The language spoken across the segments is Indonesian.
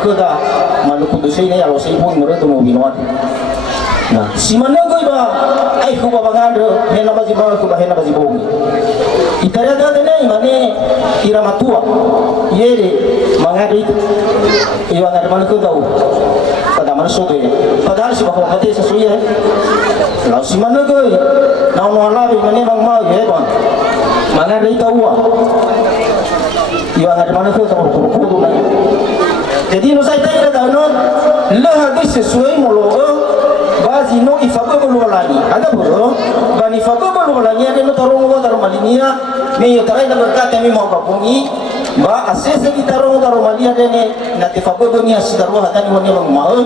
ke da maluku dusai ne alo sai pun mure to mo binwat nah si mana goi ba ai ku ba bagando hena baji ba ku ba hena baji bogi itara da ne mane ira matua yere mangari iwa ngar maluku dau pada mana so ge padahal si bahwa pati sa suya law si mana goi na no ala mane bang mau ye ba mangari tawa iwa ngar maluku dau kudu na jadi no sai tayo da no lah hadis sesuai molo bazi no ifago bolu lagi ada bro bani ifago bolu lagi ada no tarung malinia me yo tarai na berkata mi mau kapungi ba asese ki tarung malinia dene na ifago bani asdaru hadani woni bang mau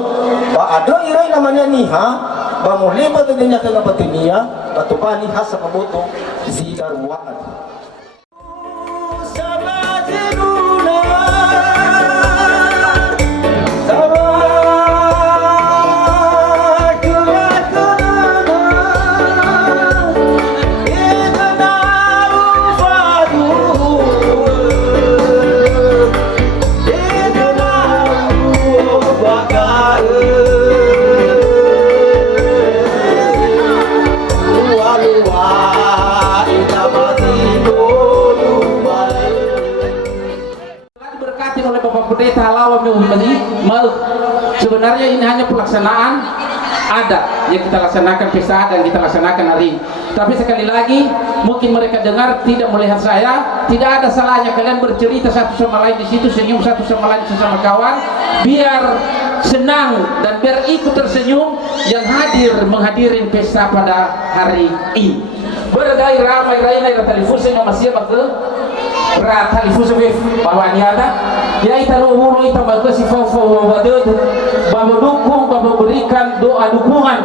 ba ado irai namanya ni ha ba mulai ba denya kana patunia batu pani hasa paboto zidaru wa'ad pendeta halawam sebenarnya ini hanya pelaksanaan ada yang kita laksanakan pesta dan kita laksanakan hari ini. Tapi sekali lagi mungkin mereka dengar tidak melihat saya, tidak ada salahnya kalian bercerita satu sama lain di situ, senyum satu sama lain sesama kawan, biar senang dan biar ikut tersenyum yang hadir menghadirin pesta pada hari ini. Berdai ramai raina televisi yang masih ke televisi bahwa ini ada ya ita umur ita bagasi fau wadud bahwa dukung bahwa berikan doa dukungan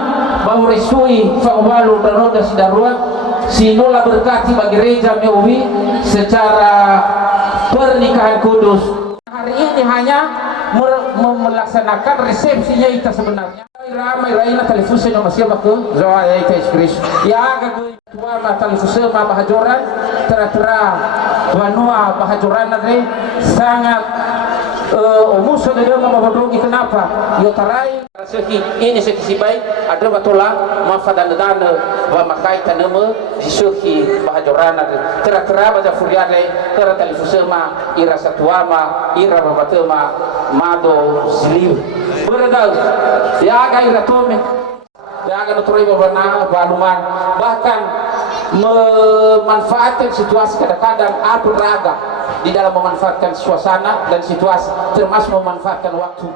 bahwa restui faubalu dan roda sidarua sinola berkati bagi gereja Mewi secara pernikahan kudus. Hari ini hanya melaksanakan resepsinya ita sebenarnya ramai raina televisi yang masih ke zawaya ita Kris ya gagu tua ma televisi ma bahajoran tera Banua bahajoran re sangat umuso de dema mabodogi kenapa yo tarai seki ini seki sibai ada batola mafadan dan wa makai taneme sisuki bahajoran tera baja furiale tera televusema ira satuama ira babatema mado siliu beradal ya ga ira tome ya ga notori babana baluman bahkan memanfaatkan situasi kadang-kadang apa raga di dalam memanfaatkan suasana dan situasi termasuk memanfaatkan waktu.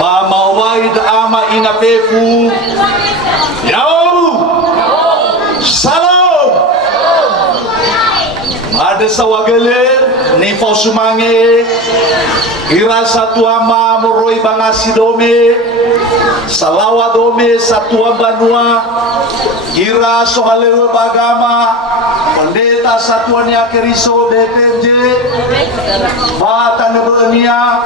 ba mawai da ama ina pefu yau salam ada sawagale ni fausumange ira satu ama moroi bangasi dome salawa dome satu banua ira sohalewe bagama pendeta satuan yakeriso BPJ bata nebenia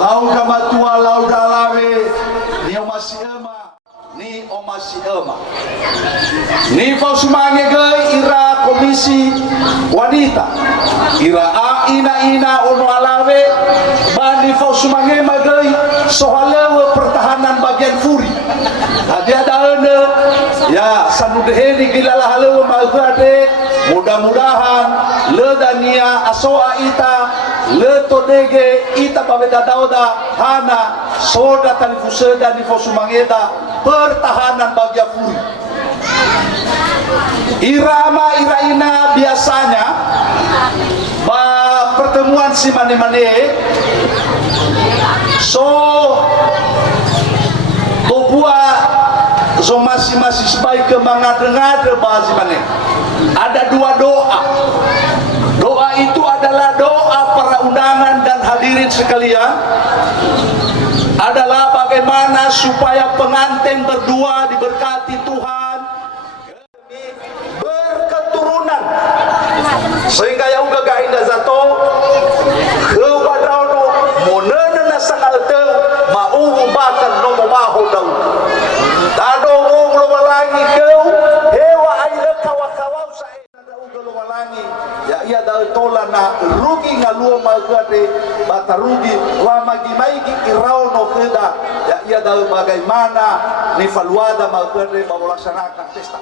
lau kamatua lau dalare ni omasi ema ni fausumange ge ira komisi wanita ira ina ono alawe bani fausumange magai sohalewe pertahanan bagian furi hadi ada ya sanudeheni gilala halewe magade mudah-mudahan le dania asoa ita le todege ita pabeda dauda hana soda talifuseda ni fosumangeda pertahanan bagian furi irama iraina biasanya ba pertemuan si mane-mane so buat so masih sebaik kemangade-ngade bahasa mane ada dua doa itu adalah doa para undangan dan hadirin sekalian adalah bagaimana supaya pengantin berdua diberkati Tuhan berketurunan sehingga yang uga indah zato kewadauno monena na sangalte mauhu bakan nomo maho dau tado ngolo walangi keu hewa aile kawakawau sa ada uga lo walangi ya ia da tola na rugi ngaluo magade bata rugi wa magi maigi irauno keda ya ia da bagaimana ni faluada magade melaksanakan pesta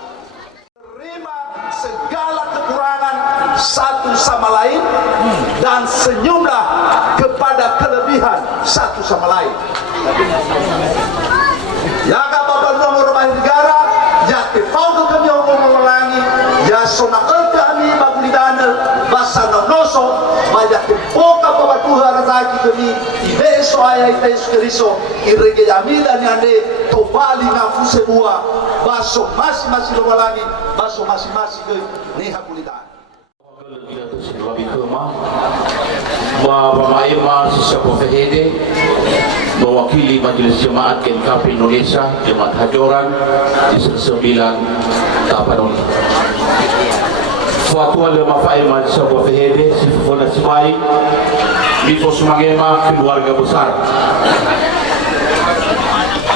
terima segala kekurangan satu sama lain dan senyumlah kepada kelebihan satu sama lain. Ya kapan nomor rumah negara, ya tepau ke kami orang melangi, ya sona kami bagulidana, basa nonoso, banyak tepoka bawa Tuhan rezeki kami, ibeso ayah Yesus Kristus, irege yamida ni ande, tobali ngafu sebuah, baso masih melangi, baso masih ke neha kulidana. Pemaima sisa Pofehede mewakili Majelis Jemaat GKP Indonesia Jemaat Hajoran di 9 Tapanuli. Fatwa le mafaima sisa Pofehede sifuna sibai mifo sumangema keluarga besar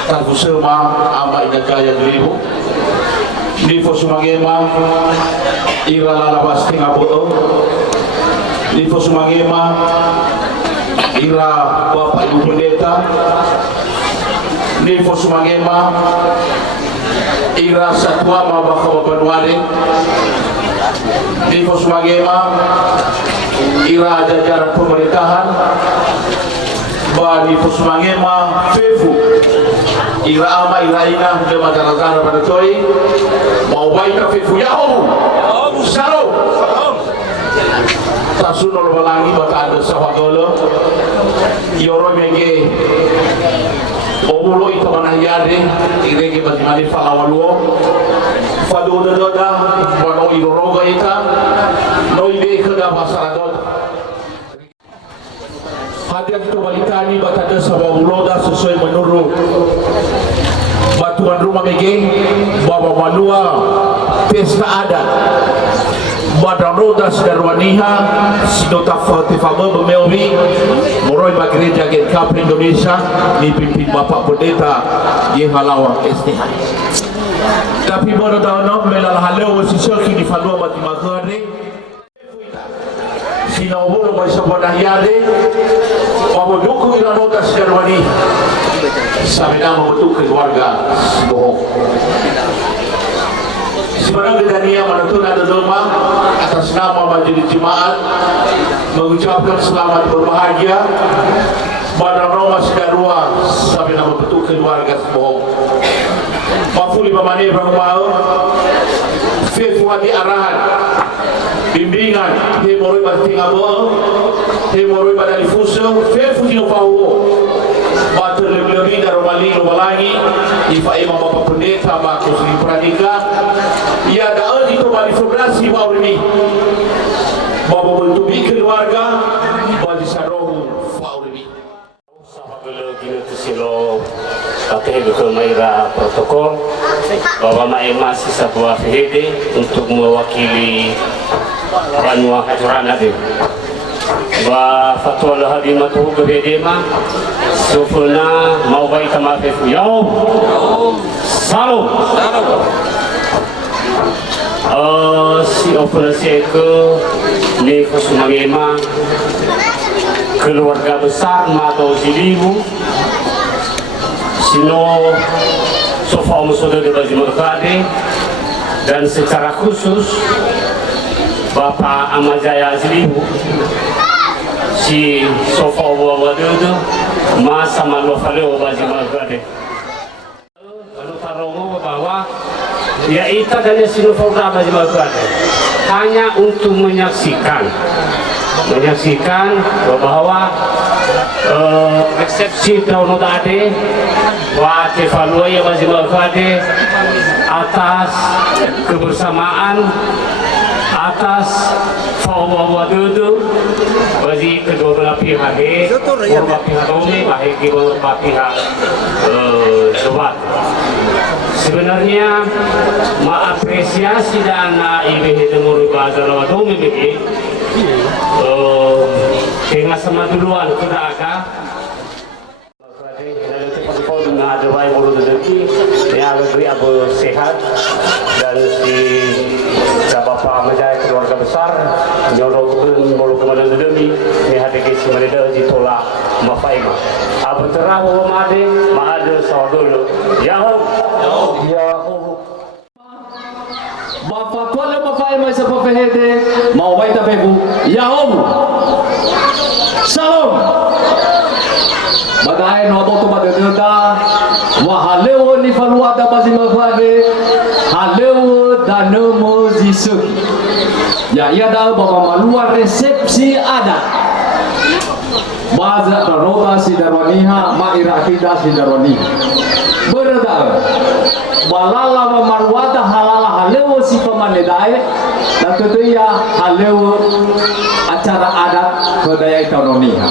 Tarfusema ama inagaya dirimu mifo sumangema ira lalabas tingaboto Nifo Sumangema ira Bapak Ibu Pendeta Nifo Sumangema ira Satwa Mabaka Bapanuare Nifo Sumangema ira jajaran pemerintahan Nifo Sumangema Fefu ira ama ira ina de Madarazara pada toi mau baik Fefu Yahoo Shalom Tasunol walangi baka ada sahagolo yoro mege obulo ito manayade irege bazimali falawaluo fadoda doda wano iroroga ita no ibe kada basaradol hadiah itu balitani baka ada sahabuloda sesuai menurut batuan rumah mege bawa walua pesta adat Badan roda sedarwaniha sidota fatifama bemelwi moroi gereja GKP Indonesia dipimpin Bapak Pendeta Yehalawa STH. Tapi baru tahun melal halau sisaki di falua mati magare sinawolo maisabana yade pamoduku ila roda sedarwani sabedama untuk keluarga bohong. Sebenarnya Dania menentukan ada doa atas nama Majelis Jemaat mengucapkan selamat berbahagia pada Roma Sedarua sampai nama betul keluarga sebohong. Mafuli pamane bangmau fefuati arahan bimbingan hemoroi batinga bo hemoroi badali fuso fefu dino fawo Darwani Lumalangi, Ifa Imam Bapak Pendeta Markus Sri Pradika, ia ada di kembali fondasi bawah ini, Bapak bentubi keluarga, bagi sarohu bawah ini. Sahabat kita tersilo, katanya ke Maira protokol, bahwa Maema sisa buah FHD untuk mewakili Ranua Hajurana dia. Wa fatwa lah hadimatu kebedema sufuna mau baik sama fefu yaum salam si operasi ke ni kusumangema keluarga besar Mato Zilibu sino sofa musudah di Bazi Murkade dan secara khusus Bapak Amajaya Zilibu si sofa wawadudu mas sama lofaleo Bazi Murkade lalu tarongo bahwa ya ita dan sinofora Bazi Murkade hanya untuk menyaksikan bahwa resepsi tahun tadi wa evaluasi Bazi Murkade atas kebersamaan atas fawawadudu bagi kedua belah pihak beberapa pihak kami baik beberapa pihak sobat sebenarnya mengapresiasi dana IBH Timur Bahasa Rawatumi begini dengan sama duluan kita akan ada bayi bulu rezeki yang beri abu sehat dan si Bapak Amajaya keluarga besar nyolong bulu kemana demi ni hati kisi mereka ditolak mafaima abu terahu made sawadulu yaho Bapak tuan mafaima sa pafehede mau baita pebu yaho salam Badai no boto badededa wa haleo ni faluada Bazi Murkade haleo danemo zisuki ya ia dah bawa malua resepsi ada baza darota si darwaniha maira kita si darwani berada balala wa marwada halala haleo si pamaledai dan ketia haleo acara adat budaya ekonomiha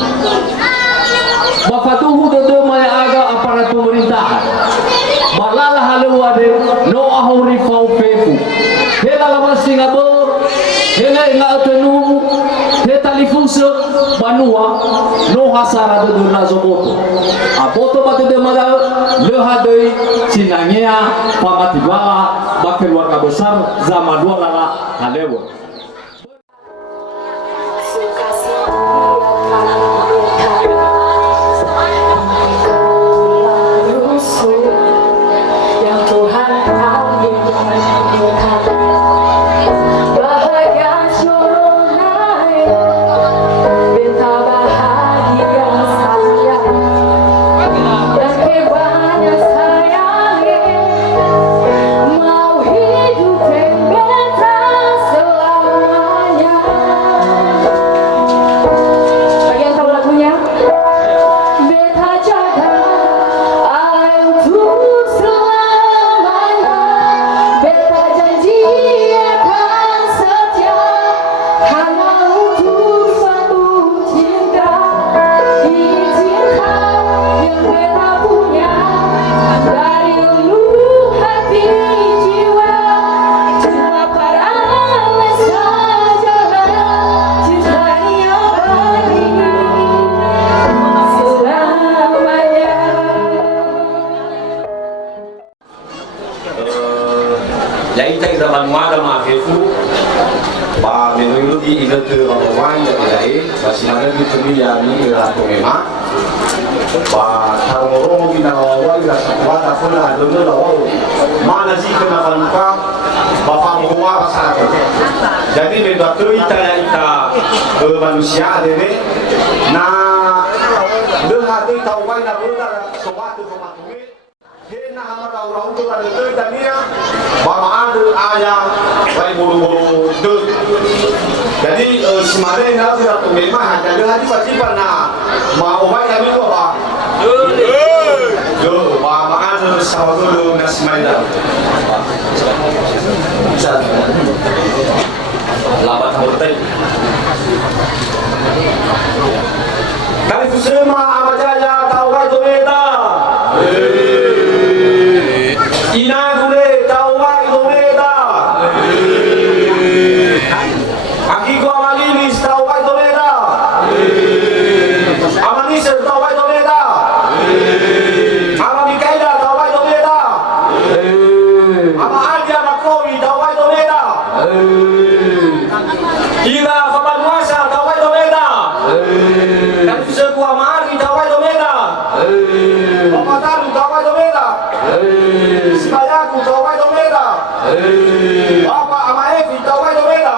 Bafatuhu dodo maya aga aparat pemerintahan. Balala halewade no ahuri fau pefu. Hela lama Singapura, hela inga atenu, he talifunse banua no hasara dodo razoboto. Aboto batu de mada lehadei sinangea pamatibala bakeluarga besar zaman dua lala halewo. Jadi kita bangunan maafku, pak menunggu di ingat orang yang tidak masih ada di dunia ini ratu memang, pak orang bina awal tidak sempat aku nak dengar awal mana sih kenapa lupa bapak muka sakit. Jadi beda tu ita manusia ini, nah berhati tahu kan nak berada suatu pematungi. Hena hamar orang tu ada tu tania, bawa ada ayah, bayi bulu tu. Jadi semasa ini nak sudah tu memang ada hadi pasti pernah mau bayi kami tu apa? Jo, bersama dulu nasi mainan. Labat hotel. Kali kusema amajaya taubai domeda. Inagule taubai domeda. Akiko amalinis taubai domeda. Amanisir taubai domeda. Ama Mikaela taubai domeda. Ama Adia Makowi taubai domeda. Ira Famanuasa taubai domeda. Dan sebuah mari tawai domeda. Pemataru tawai domeda. Sibayaku tawai domeda. Apa ama Evi tawai domeda.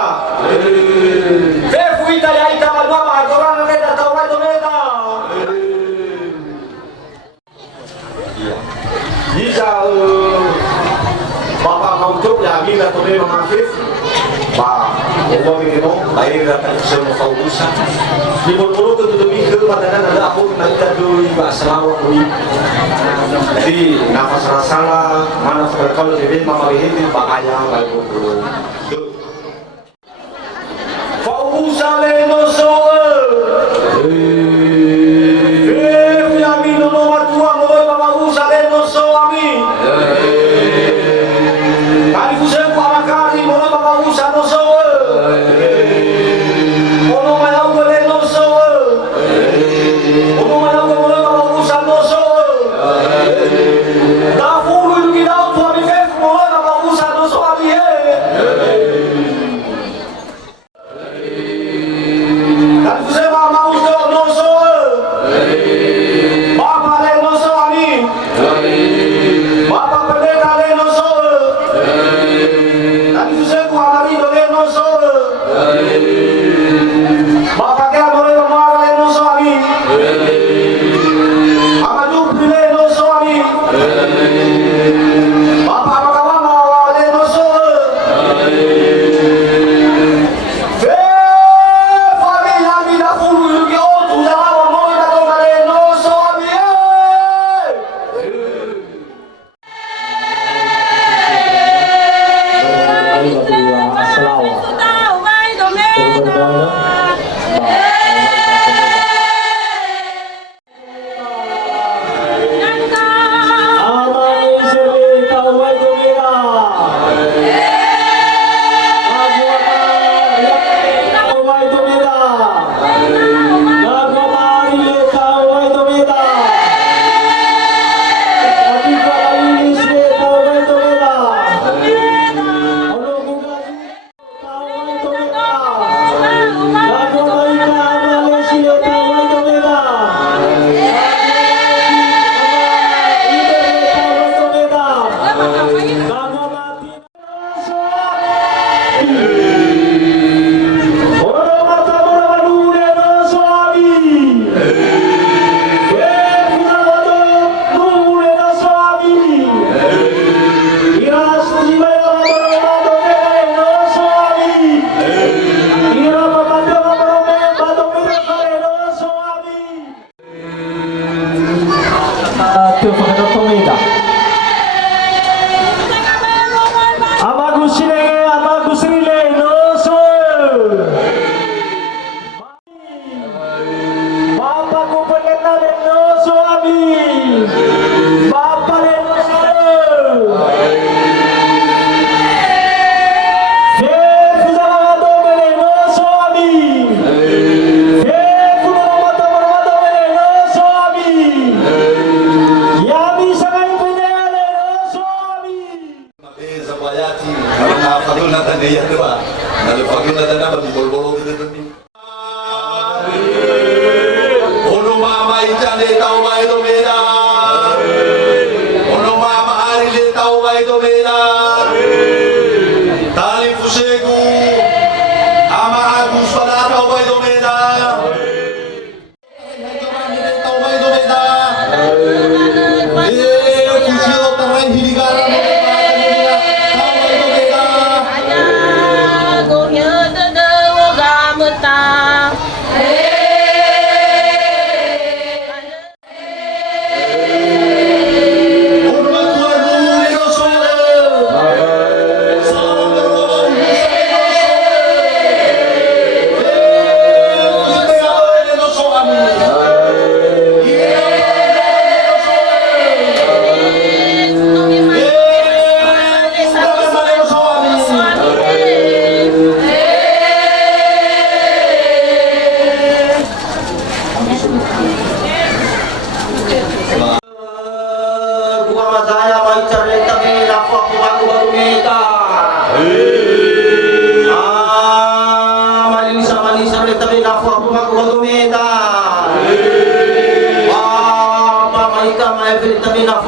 Fefu ita ya ita malwama adoran reda tawai domeda. Jika Bapak Mautuk ya minta tole mangkif. Pak, Allah mikirno, lahir datang semua kau busa. Di bulu tu demi ke matakan ada aku nanti dulu iba selawat ini. Jadi nafas rasalah mana kalau jadi mama ini bahaya kalau bulu. Kau busa leno soe. Yami nomor dua mulai mama busa leno soami. Kali busa kuah kari mulai mama busa no soe. Ono malau boleh no soe. Ono malau boleh mama busa no soe. Dah fulu lagi dah tua mi fef mulai mama busa no soami he. Kali busa mama busa no soe. Bapa le no soami. Bapa pendeta le no soe. Kali busa kuah marido le no soe. Bapak kaya boleh marah leno suami. Amadu bile leno suami. Bapak apa mau leno suami. Família me dá furo que outro já lá mau da tocar leno suami.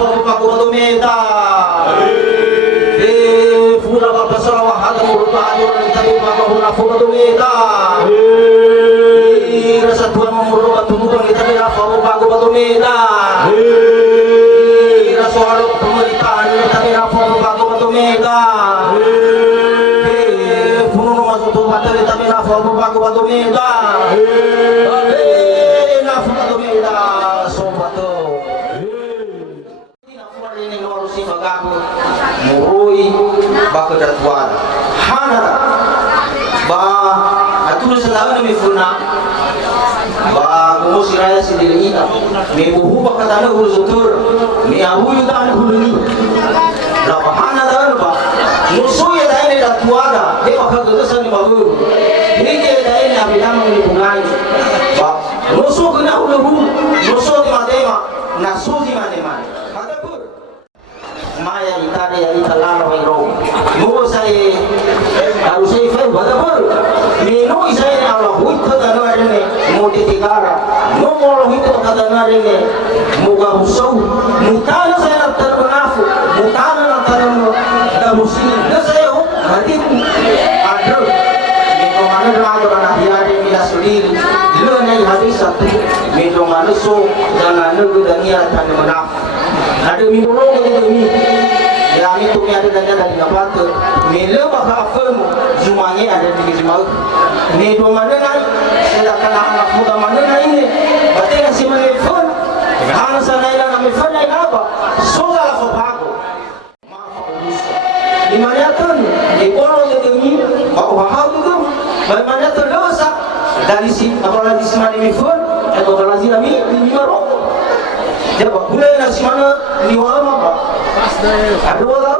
fabu bagu batumeda. Funa babasarawa hada muruta ajuran tabi babahuna fabu batumeda. Rasa Tuhan memerlukan tumbuhan kita bila fabu bagu batumeda. Rasa haluk pemerintahan kita bila fabu bagu batumeda. Fununu masuk tu bateri kita bila fabu bagu batumeda. Nafu batumeda sobato. Ini nomor si bagaku murui bakadatuan hana ba atul selalu mi funa ba gumus raya sendiri ina mi buhu bakadana uruzutur mi abu yudan huluni la hana dan ba musuh ya dai ne datuada he bakadasa ni babu he ke dai ne abidam ni bungai ba musuh kena hulu musuh di madema nasu di madema maya itane ya italano iro mo sai harus sai fe badabur mino isai ala huita danarene mo titigara no mo huita kadanarene mo gabusau mutana sai na tarnafu mutana na tarno da musin da sai ho hadin adro mino mana rago na diare mila sudiri lo nai hadis satu mino manuso dan anu dania tan manaf ada mino lo demi ya itu mi ada dana dari apa tu mele baka afemu zumangi ada di zumau ni do mana nai sedangkan anak muda mana nai ni bateng si mana phone hana sana ila na phone nai apa soga la fabago di mana tu di poro de demi bau hau tu bagaimana tu dosa dari si apalagi si mana mi phone atau lagi nami di maro jawab boleh nak si mana ni wala apa aduh lah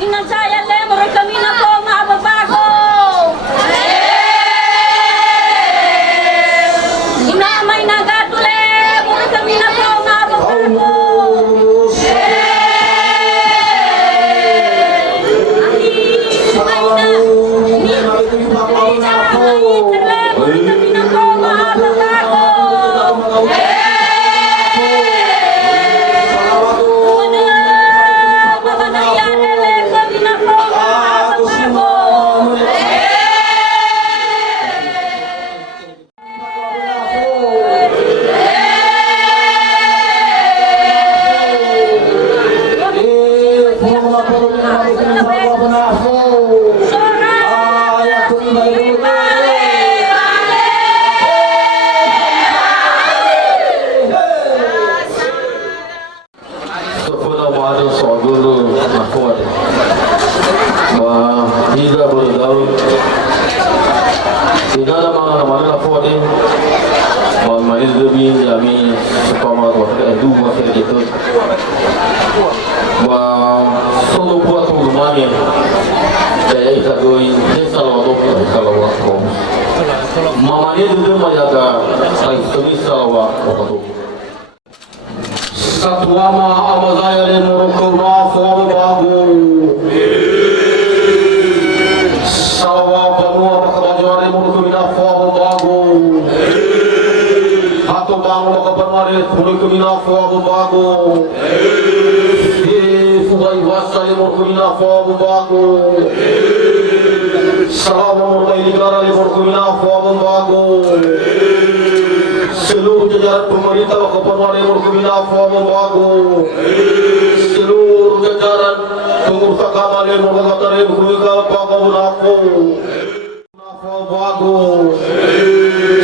Inang saya lemur kami na po mababago. Inamay nagatule, mur kami na po mababago. Satuama amazaya le moroko mafo babu sawa banua bakabajare moroko minafo babu hato bangu bakabajare moroko minafo babu fugai wasa le moroko minafo babu sawa moroko iligara le moroko minafo babu seluruh jajaran pemerintah Kabupaten Muarjamena Bagu, seluruh jajaran tunggu sakama le mo ga tare ku ga pa ga na ko bago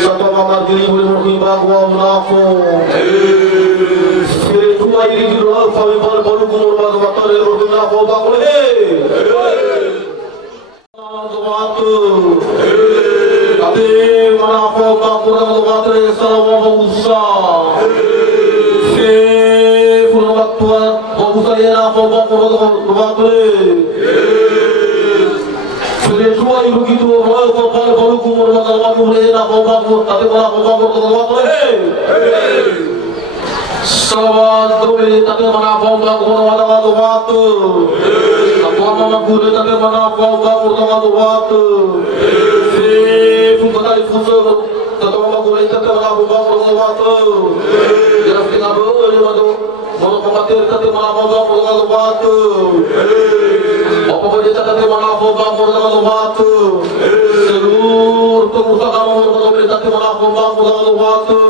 satu mama diri boleh mungkin bago na ko spirit tu ai ri ro fa mi bal balu ku mo ga tare ro na ko bago le Zawatu Kati Manafau Kapura Zawatri Salawa Usa Syekh Fulwaktua Babusa Yenafau Kapura Zawatri Sudah dua ibu gitu Roy Kapal Balu Kumur Zawatri Yenafau Kapura Kati Manafau Kapura Zawatri Salawat Doi Kati Manafau Kapura Zawatri Mama guru tapi mana kau bangun dengan waktu. Si fungkai fungsi tapi mama guru tapi mana kau bangun dengan waktu. Jangan tinggal boleh madu. Mau kematir tapi mana kau bangun dengan waktu. Apa boleh tapi mana kau bangun dengan waktu. Seluruh pengusaha kamu boleh tapi mana kau bangun dengan waktu.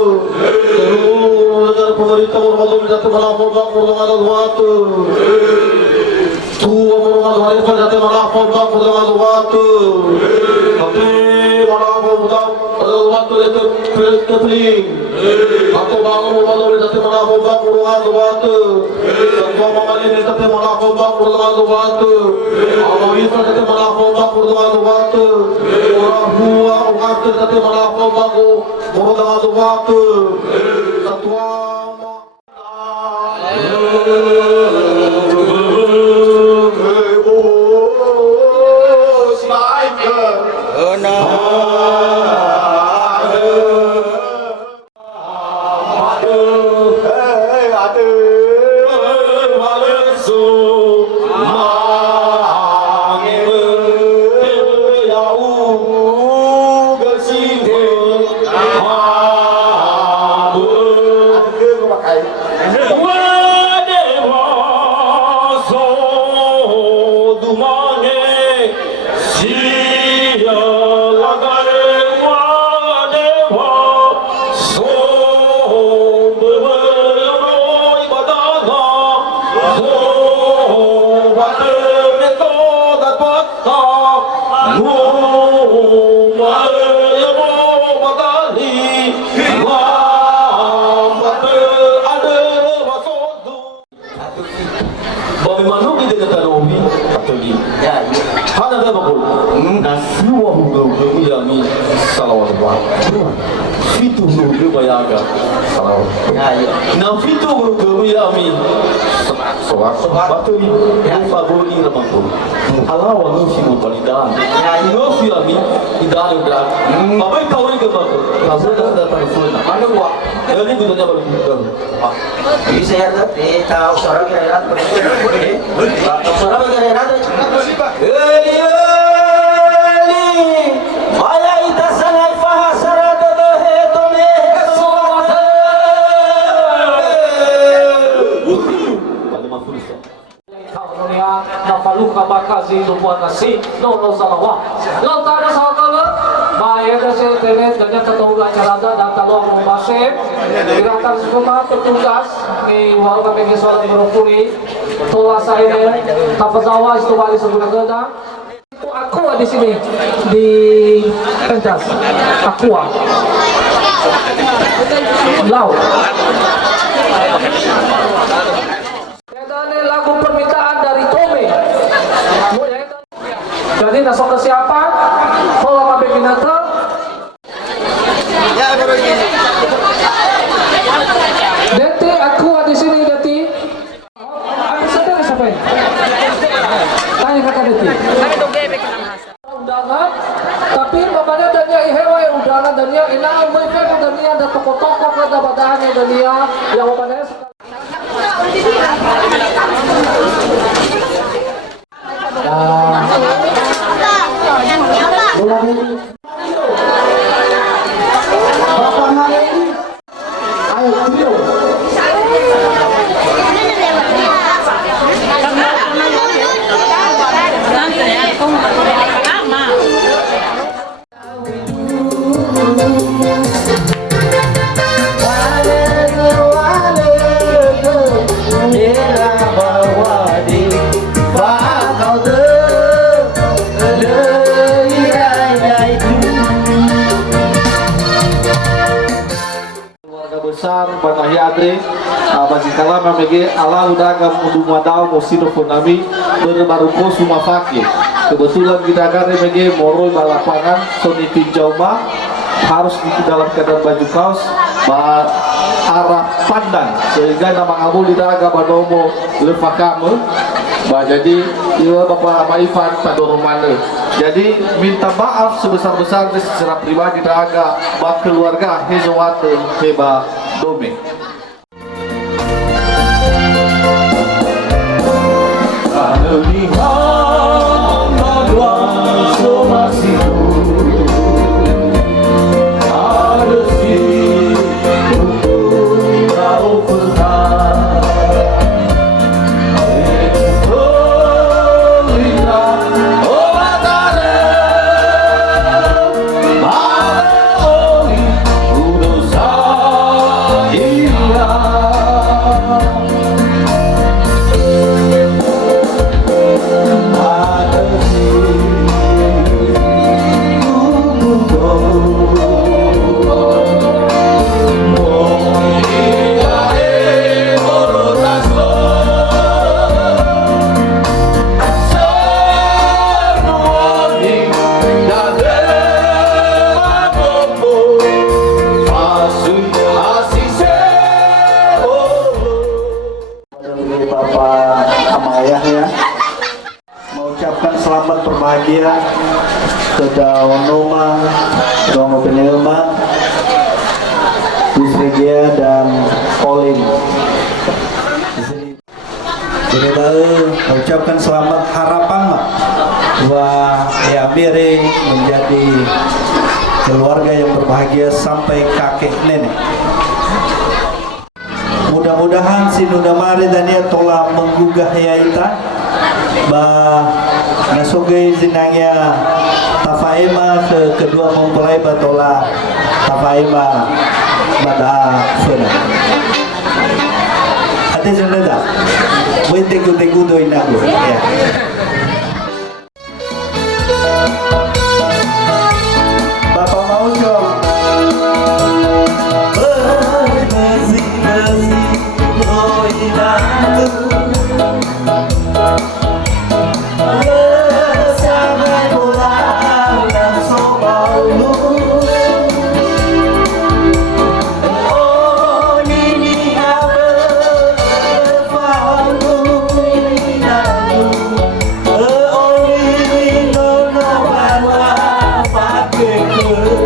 Seluruh negara pemerintah boleh tapi mana kau bangun dengan waktu. Tu orang hari pada jatuh mana pun tak mudah dengan waktu. Tapi mana pun tak ada waktu itu kepeling. Atau bangun malam ini jatuh mana pun tak mudah dengan waktu. Semua malam ini jatuh mana pun tak mudah dengan waktu. Amal itu jatuh mana pun tak mudah dengan waktu. Orang buah orang jatuh mana pun tak mudah dengan waktu. Satuan. Nafaluka bakazi lupa nasi nono salawa. Lautara sakala bayar dari tenet dan ketaulah carada dan kalau membasem gerakan semua petugas di warga pengesuara di Merukuri tola saya kapazawa itu balik sebulan gedang. Aku di sini di pentas aku laut. Lagu permintaan dari Tommy. Jadi nasok ke siapa? Kalau sampai binatang. Deti aku di sini Deti. Aku sadar siapa? Tanya kata Deti. Undangan, tapi mamanya dania ihewa yang undangan dania inang mereka dania ada toko-toko ada badannya dania yang mamanya. Wale, besar Banahi Adre bagi kalama mege ala udaga mundu madao mosino fonami berbaru ko sumafake. Kebetulan kita kare mege moroi balapangan Sony tinjau harus di dalam keadaan baju kaos arah pandang sehingga nama kamu tidak agak banomo lefakamu jadi iya Bapak Ivan Tadoromane. Jadi minta maaf sebesar-besarnya secara pribadi tidak agak bak keluarga hezowate heba dome. Selamat berbahagia ke Daunoma, Dongo Penelma, Wisregia dan Colin. Jadi ucapkan selamat harapan bahwa Abire menjadi keluarga yang berbahagia sampai kakek nenek. Mudah-mudahan si Nudamari dan dia telah menggugah yaita nasogay zinangya tafaima ke kedua mempelai batola tafaima bada fena ate janada boy tegu do inago ya Bapak mau jawab good.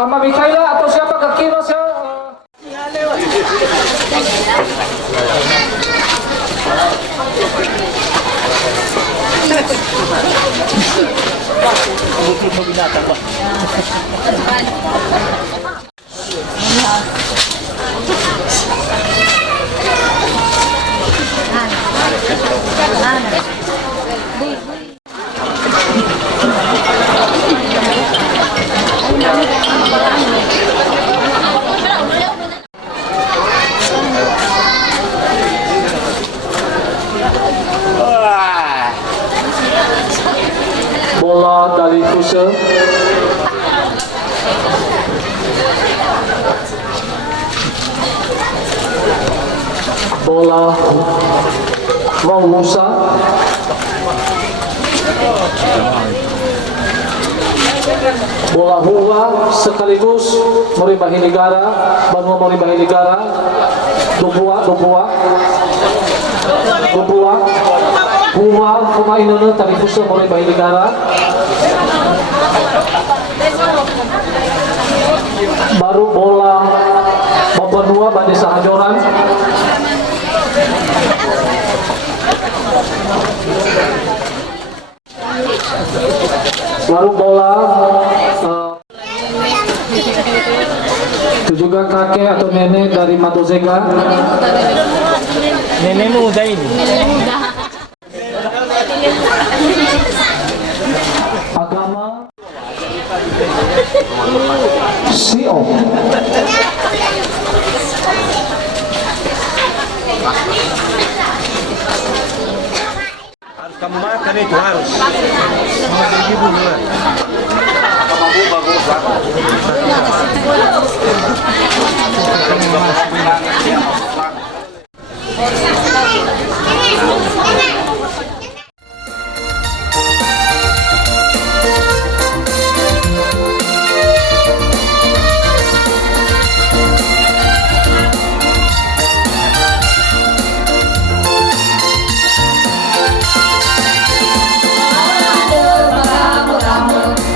Ama Mikaela atau siapa kekiros ya? Bola dari Fuse. Bola Wang Musa. Bola Hua sekaligus Moribahi Negara, Banua Moribahi Negara, Dubua, Hua Indonesia tadi Fuse Moribahi Negara. Baru bola Banua Bade Sahajoran. Baru bola itu juga kakek atau nenek dari Matozega. Nenek muda ini. Agama Sio. Harus kamu makan itu harus.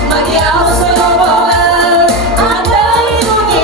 Bagi aku seluruh ada di dunia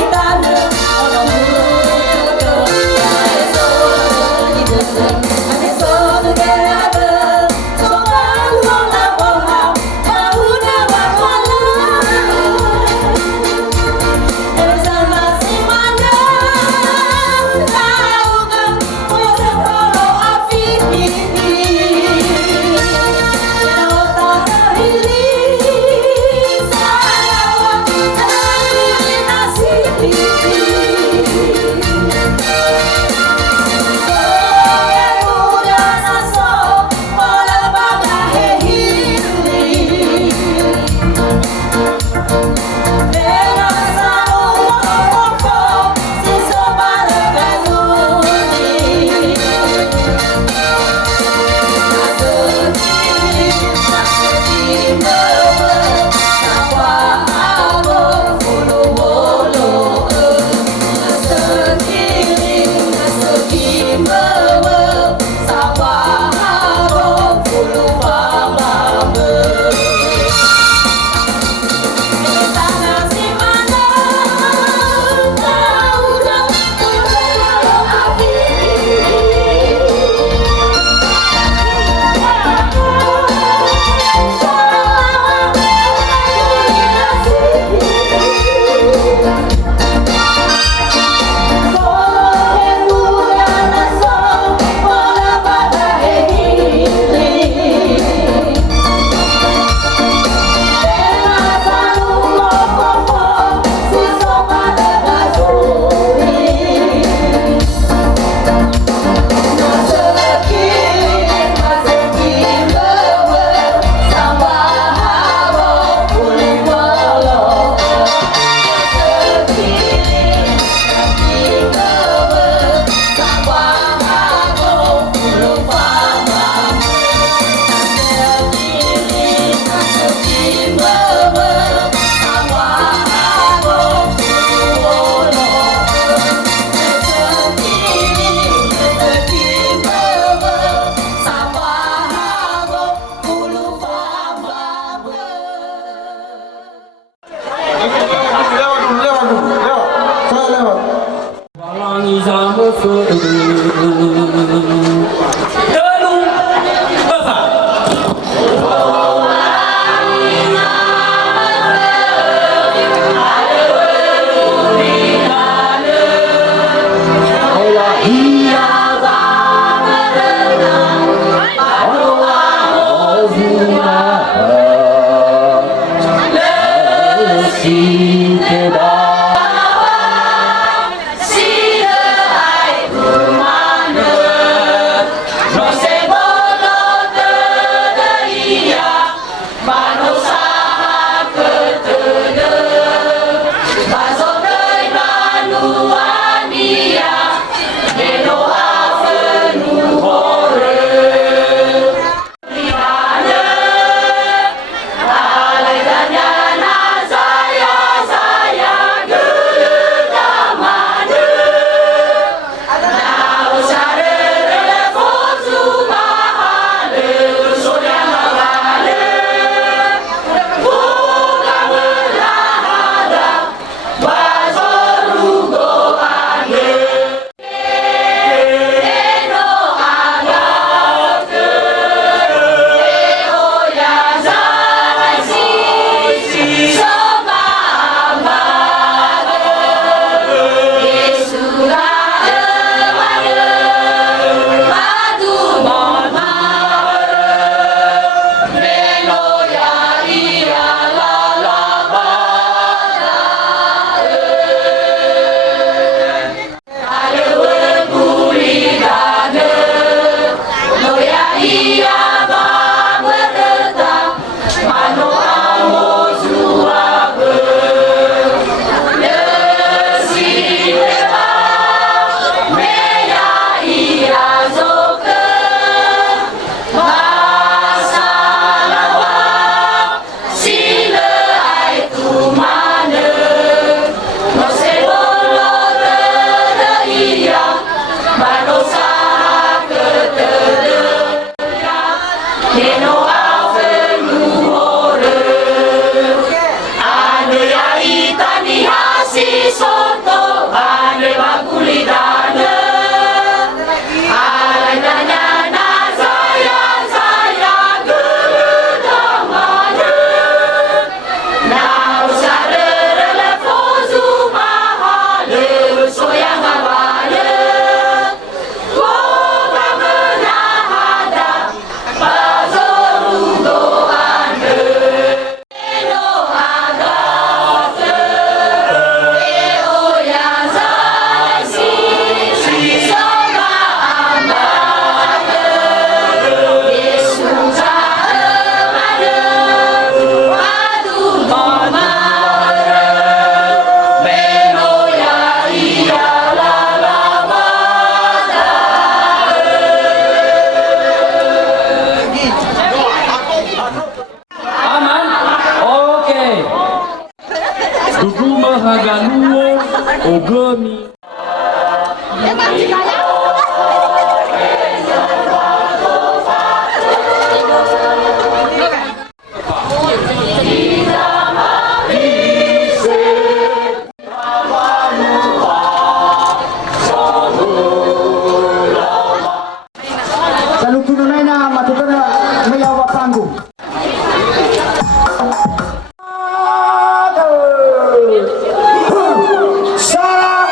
Salah,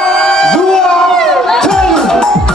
dua,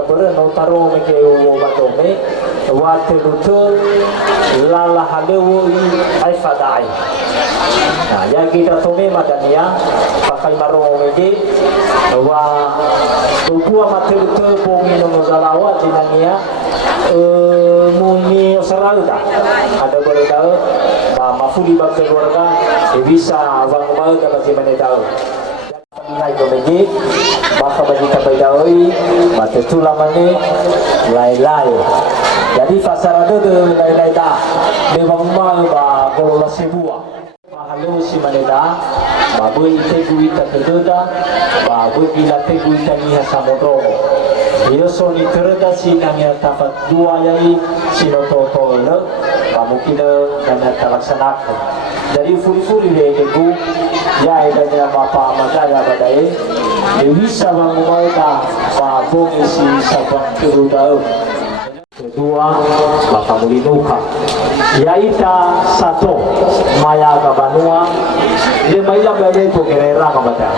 ada bereno taro me ke o batome wa te lutu lala halewo ai fadai. Nah, yang kita tome madania pakai maro mege wa tubuh mate lutu pongi no zalawa dinania mumi serauda ada beritahu mafuli bang keluarga bisa abang mau dapat mana tahu ngai komedi baka bagi tabai mate tulamane lai-lai jadi pasar ada de lai-lai dah de bang mau ba kolola sebua mahalo si maneda babu ite guita kedoda babu bila te guita ni samodro iyo so ni terda si nangya tapat dua yai sino toto le kamu kina dan terlaksanakan jadi furi-furi le egu ya edanya bapa magaya badai bisa bangun ta babong isi sabang kerudau kedua bapa mulinuka yaita satu maya kabanua dia maila bade ko kerera kabata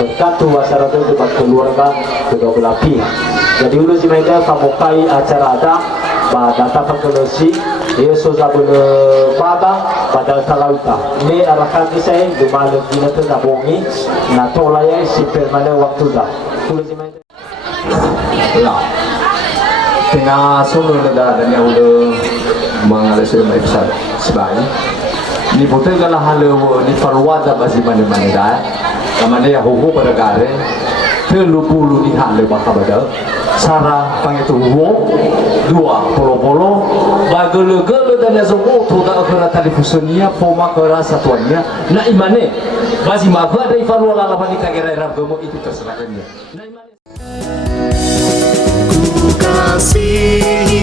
berkatu wasaratu depan keluarga kedua belah pihak jadi ulu si maida pamukai acara ada pada tapak kelosi Yesus abune baba pada talauta ni arakan saya di malam dina tu nabongi na tola ya si permane waktu dah ulu si maida lah tengah solo negara dan yang ulu mengalasi mai besar sebagai ni betul kalau halu ni farwada basi mana-mana dah kamane ya hukum pada gare terlupulu di halu baka pada Sara pangitu huwo dua polo-polo bagele-gele dan yazomo toda akara televisionia poma kara satuannya na imane bazi maga ada ifalu ala bani kagera rabgomo itu terserahnya na imane ku kasih